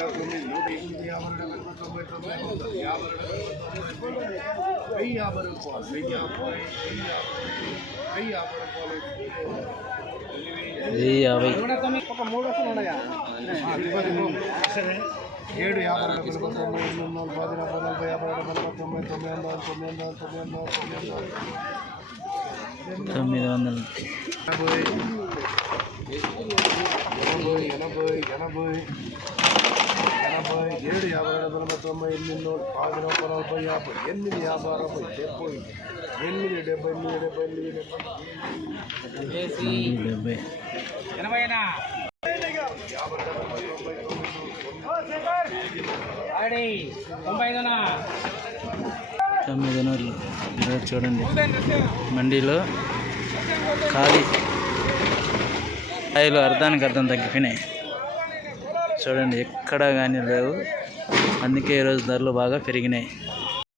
తొమ్మిది నూట తొమ్మిది నూట ఎనిమిది యాభై రెండు వందల తొంభై తొంభై వందల యాభై రెండు వందల తొంభై వెయ్యి యాభై రూపాయలు వెయ్యి యాభై వెయ్యి యాభై వెయ్యి యాభై రూపాయలు వెయ్యి యాభై ఒక మూడు సరే ఏడు యాభై రెండు వందల తొంభై ఎనిమిది వందల పది నలభై నలభై యాభై రెండు వందల తొంభై తొమ్మిది వందల తొమ్మిది వందల తొమ్మిది వందల తొమ్మిది వందల తొమ్మిది వందలు ఎనభై ఎనభై ఎనభై ఎనభై ఎనభై ఏడు యాభై రెండు వందల తొంభై ఎనిమిది నూట పది నలభై నలభై యాభై ఎనిమిది యాభై అరవై డెబ్బై ఎనిమిది డెబ్బై ఎనిమిది డెబ్బై ఎనిమిది డెబ్బై. డెబ్బై తొమ్మిది నూరులు ఈరోజు చూడండి. మండీలో ఖాళీ. కాయలు అర్థానికి అర్థం తగ్గిపోయినాయి. చూడండి ఎక్కడ కానీ లేవు. అందుకే ఈరోజు ధరలు బాగా పెరిగినాయి.